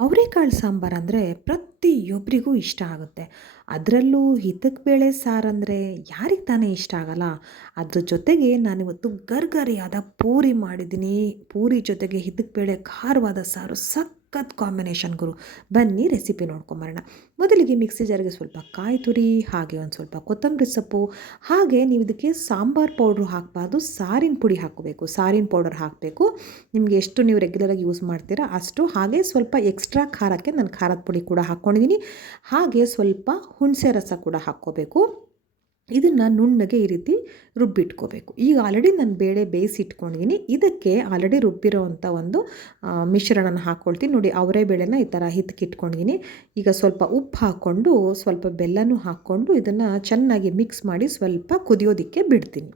ಅವರೆಕಾಳು ಸಾಂಬಾರು ಅಂದರೆ ಪ್ರತಿಯೊಬ್ಬರಿಗೂ ಇಷ್ಟ ಆಗುತ್ತೆ. ಅದರಲ್ಲೂ ಹಿತಕ್ ಬೇಳೆ ಸಾರಂದರೆ ಯಾರಿಗೆ ತಾನೇ ಇಷ್ಟ ಆಗಲ್ಲ. ಅದ್ರ ಜೊತೆಗೆ ನಾನಿವತ್ತು ಗರ್ಗರಿಯಾದ ಪೂರಿ ಮಾಡಿದ್ದೀನಿ. ಪೂರಿ ಜೊತೆಗೆ ಹಿತಕ್ ಬೇಳೆ ಖಾರವಾದ ಸಾರು ಸಖತ್ ಕಾಂಬಿನೇಷನ್ ಗುರು. ಬನ್ನಿ ರೆಸಿಪಿ ನೋಡ್ಕೊಂಬರೋಣ ಮೊದಲಿಗೆ ಮಿಕ್ಸಿ ಜಾರಿಗೆ ಸ್ವಲ್ಪ ಕಾಯಿ ತುರಿ, ಹಾಗೆ ಒಂದು ಸ್ವಲ್ಪ ಕೊತ್ತಂಬರಿ ಸೊಪ್ಪು, ಹಾಗೆ ನೀವು ಇದಕ್ಕೆ ಸಾಂಬಾರು ಪೌಡ್ರು ಹಾಕಬಾರ್ದು, ಸಾರಿನ ಪುಡಿ ಹಾಕಬೇಕು. ಸಾರಿನ ಪೌಡರ್ ಹಾಕಬೇಕು. ನಿಮಗೆ ಎಷ್ಟು ನೀವು ರೆಗ್ಯುಲರಾಗಿ ಯೂಸ್ ಮಾಡ್ತೀರಾ ಅಷ್ಟು. ಹಾಗೆ ಸ್ವಲ್ಪ ಎಕ್ಸ್ಟ್ರಾ ಖಾರಕ್ಕೆ ನಾನು ಖಾರದ ಪುಡಿ ಕೂಡ ಹಾಕ್ಕೊಂಡಿದ್ದೀನಿ ಹಾಗೆ ಸ್ವಲ್ಪ ಹುಣಸೆ ರಸ ಕೂಡ ಹಾಕ್ಕೋಬೇಕು. ಇದನ್ನು ನುಣ್ಣಗೆ ಈ ರೀತಿ ರುಬ್ಬಿಟ್ಕೋಬೇಕು. ಈಗ ಆಲ್ರೆಡಿ ನಾನು ಬೇಳೆ ಬೇಯಿಸಿ ಇಟ್ಕೊಂಡಿದ್ದೀನಿ ಇದಕ್ಕೆ ಆಲ್ರೆಡಿ ರುಬ್ಬಿರೋವಂಥ ಒಂದು ಮಿಶ್ರಣನ ಹಾಕ್ಕೊಳ್ತೀನಿ ನೋಡಿ, ಅವರೇ ಬೇಳೆನ ಈ ಥರ ಹಿತ್ಕಿಟ್ಕೊಂಡಿದ್ದೀನಿ ಈಗ ಸ್ವಲ್ಪ ಉಪ್ಪು ಹಾಕ್ಕೊಂಡು, ಸ್ವಲ್ಪ ಬೆಲ್ಲನೂ ಹಾಕ್ಕೊಂಡು ಇದನ್ನು ಚೆನ್ನಾಗಿ ಮಿಕ್ಸ್ ಮಾಡಿ ಸ್ವಲ್ಪ ಕುದಿಯೋದಕ್ಕೆ ಬಿಡ್ತೀನಿ.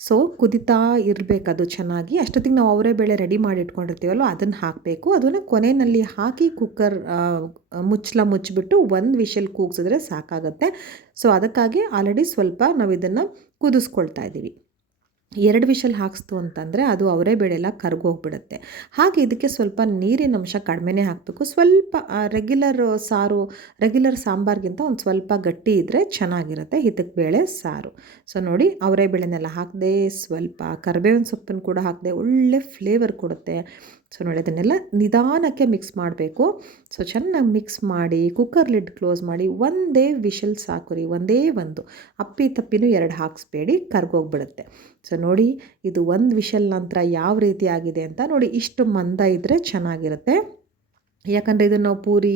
ಸೊ ಕುದಿತಾ ಇರಬೇಕು ಅದು ಚೆನ್ನಾಗಿ. ಅಷ್ಟೊತ್ತಿಗೆ ನಾವು ಅವರೇ ಬೇಳೆ ರೆಡಿ ಮಾಡಿ ಇಟ್ಕೊಂಡಿರ್ತೀವಲ್ಲ ಅದನ್ನು ಹಾಕಬೇಕು. ಅದನ್ನು ಕೊನೆಯಲ್ಲಿ ಹಾಕಿ ಕುಕ್ಕರ್ ಮುಚ್ಚಲ ಮುಚ್ಚಿಬಿಟ್ಟು ಒಂದು ವಿಷಲ್ ಕೂಗಿಸಿದ್ರೆ ಸಾಕಾಗುತ್ತೆ. ಸೊ ಅದಕ್ಕಾಗಿ ಆಲ್ರೆಡಿ ಸ್ವಲ್ಪ ನಾವು ಇದನ್ನು ಕುದಿಸ್ಕೊಳ್ತಾ ಇದ್ದೀವಿ. ಎರಡು ವಿಷಲ್ ಹಾಕಿಸ್ತು ಅಂತಂದರೆ ಅದು ಅವರೇ ಬೇಳೆ ಎಲ್ಲ ಕರ್ಗೋಗ್ಬಿಡುತ್ತೆ. ಹಾಗೆ ಇದಕ್ಕೆ ಸ್ವಲ್ಪ ನೀರಿನ ಅಂಶ ಕಡಿಮೆನೇ ಹಾಕಬೇಕು. ಸ್ವಲ್ಪ ರೆಗ್ಯುಲರ್ ಸಾರು ರೆಗ್ಯುಲರ್ ಸಾಂಬಾರ್ಗಿಂತ ಒಂದು ಸ್ವಲ್ಪ ಗಟ್ಟಿ ಇದ್ದರೆ ಚೆನ್ನಾಗಿರುತ್ತೆ ಹಿತಕ್ಕೆ ಬೇಳೆ, ಸಾರು. ಸೊ ನೋಡಿ ಅವರೇ ಬೇಳೆನೆಲ್ಲ ಹಾಕದೆ, ಸ್ವಲ್ಪ ಕರಿಬೇವಿನ ಸೊಪ್ಪನ್ನು ಕೂಡ ಹಾಕದೆ ಒಳ್ಳೆ ಫ್ಲೇವರ್ ಕೊಡುತ್ತೆ. ಸೊ ನೋಡಿ, ಅದನ್ನೆಲ್ಲ ನಿಧಾನಕ್ಕೆ ಮಿಕ್ಸ್ ಮಾಡಬೇಕು. ಸೊ ಚೆನ್ನಾಗಿ ಮಿಕ್ಸ್ ಮಾಡಿ ಕುಕ್ಕರ್ ಲಿಡ್ ಕ್ಲೋಸ್ ಮಾಡಿ, ಒಂದೇ ವಿಷಲ್ ಸಾಕು ರೀ, ಒಂದೇ ಒಂದು. ಅಪ್ಪಿ ತಪ್ಪಿನೂ ಎರಡು ಹಾಕಿಸ್ಬೇಡಿ, ಕರ್ಗೋಗ್ಬಿಡುತ್ತೆ. ಸೊ ನೋಡಿ, ಇದು ಒಂದು ವಿಷಲ್ ನಂತರ ಯಾವ ರೀತಿ ಆಗಿದೆ ಅಂತ ನೋಡಿ, ಇಷ್ಟು ಮಂದ ಇದ್ದರೆ ಚೆನ್ನಾಗಿರುತ್ತೆ. ಯಾಕಂದರೆ ಇದನ್ನು ನಾವು ಪೂರಿ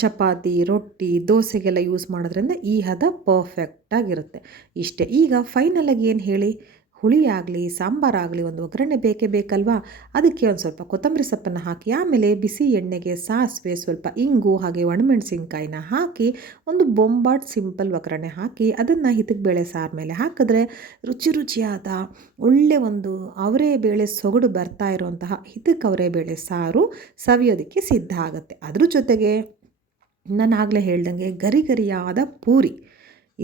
ಚಪಾತಿ, ರೊಟ್ಟಿ, ದೋಸೆಗೆಲ್ಲ ಯೂಸ್ ಮಾಡೋದ್ರಿಂದ ಈ ಹದ ಪರ್ಫೆಕ್ಟಾಗಿರುತ್ತೆ ಇಷ್ಟೇ. ಈಗ ಫೈನಲಾಗಿ ಏನು ಹೇಳಿ? ಹುಳಿ ಆಗಲಿ ಸಾಂಬಾರಾಗಲಿ ಒಂದು ಒಗ್ಗರಣೆ ಬೇಕೇ ಬೇಕಲ್ವಾ? ಅದಕ್ಕೆ ಒಂದು ಸ್ವಲ್ಪ ಕೊತ್ತಂಬರಿ ಸೊಪ್ಪನ್ನು ಹಾಕಿ, ಆಮೇಲೆ ಬಿಸಿ ಎಣ್ಣೆಗೆ ಸಾಸಿವೆ ಸ್ವಲ್ಪ ಇಂಗು, ಹಾಗೆ ಒಣಮೆಣಸಿನ್ಕಾಯಿನ ಹಾಕಿ, ಒಂದು ಬೊಂಬಾಟ್ ಸಿಂಪಲ್ ಒಗ್ಗರಣೆ ಹಾಕಿ, ಅದನ್ನು ಹಿತಕ್ಕೆ ಬೇಳೆ ಸಾರು ಮೇಲೆ ಹಾಕಿದ್ರೆ ರುಚಿ ರುಚಿಯಾದ ಒಳ್ಳೆ ಒಂದು ಅವರೇ ಬೇಳೆ ಸೊಗಡು ಬರ್ತಾ ಇರುವಂತಹ ಹಿತಕ್ಕೆ ಅವರೇ ಬೇಳೆ ಸಾರು ಸವಿಯೋದಕ್ಕೆ ಸಿದ್ಧ ಆಗುತ್ತೆ. ಅದ್ರ ಜೊತೆಗೆ ನಾನು ಆಗಲೇ ಹೇಳ್ದಂಗೆ ಗರಿ ಗರಿಯಾದ ಪೂರಿ.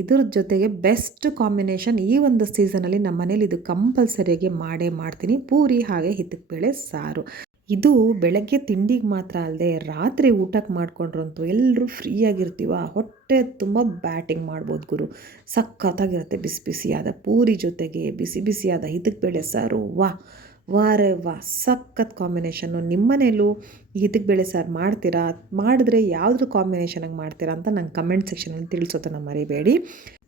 ಇದ್ರ ಜೊತೆಗೆ ಬೆಸ್ಟ್ ಕಾಂಬಿನೇಷನ್ ಈ ಒಂದು ಸೀಸನಲ್ಲಿ ನಮ್ಮ ಮನೇಲಿ ಇದು ಕಂಪಲ್ಸರಿಯಾಗಿ ಮಾಡೇ ಮಾಡ್ತೀನಿ. ಪೂರಿ ಹಾಗೆ ಹಿತಕ್ಕೆ ಬೇಳೆ, ಸಾರು. ಇದು ಬೆಳಗ್ಗೆ ತಿಂಡಿಗೆ ಮಾತ್ರ ಅಲ್ಲದೆ ರಾತ್ರಿ ಊಟಕ್ಕೆ ಮಾಡ್ಕೊಂಡ್ರಂತೂ ಎಲ್ಲರೂ ಫ್ರೀಯಾಗಿರ್ತೀವ ಹೊಟ್ಟೆ ತುಂಬ ಬ್ಯಾಟಿಂಗ್ ಮಾಡ್ಬೋದು ಗುರು. ಸಖತ್ತಾಗಿರುತ್ತೆ ಬಿಸಿ ಬಿಸಿಯಾದ ಪೂರಿ ಜೊತೆಗೆ ಬಿಸಿ ಬಿಸಿಯಾದ ಬೇಳೆ, ಸಾರು. ವಾ ವಾರೆ ವಾ, ಸಖತ್ ಕಾಂಬಿನೇಷನ್ನು ನಿಮ್ಮನೇಲೂ ಇದಕ್ಕೆ ಬೇಳೆ ಸಾರು ಮಾಡ್ತೀರಾ? ಮಾಡಿದ್ರೆ ಯಾವುದ್ರ ಕಾಂಬಿನೇಷನಾಗಿ ಮಾಡ್ತೀರಾ ಅಂತ ನಂಗೆ ಕಮೆಂಟ್ ಸೆಕ್ಷನಲ್ಲಿ ತಿಳಿಸೋದನ್ನು ಮರಿಬೇಡಿ.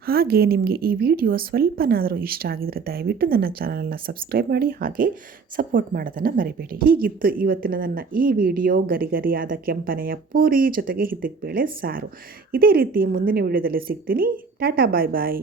ಹಾಗೆ ನಿಮಗೆ ಈ ವಿಡಿಯೋ ಸ್ವಲ್ಪನಾದರೂ ಇಷ್ಟ ಆಗಿದರೆ ದಯವಿಟ್ಟು ನನ್ನ ಚಾನಲನ್ನು ಸಬ್ಸ್ಕ್ರೈಬ್ ಮಾಡಿ, ಹಾಗೆ ಸಪೋರ್ಟ್ ಮಾಡೋದನ್ನು ಮರಿಬೇಡಿ. ಹೀಗಿತ್ತು ಇವತ್ತಿನ ನನ್ನ ಈ ವಿಡಿಯೋ ಗರಿಗರಿಯಾದ ಕೆಂಪನೆಯ ಪೂರಿ ಜೊತೆಗೆ ಹಿದ್ದಕ್ಕೆ ಬೇಳೆ ಸಾರು. ಇದೇ ರೀತಿ ಮುಂದಿನ ವಿಡಿಯೋದಲ್ಲಿ ಸಿಗ್ತೀನಿ. ಟಾಟಾ ಬಾಯ್ ಬಾಯ್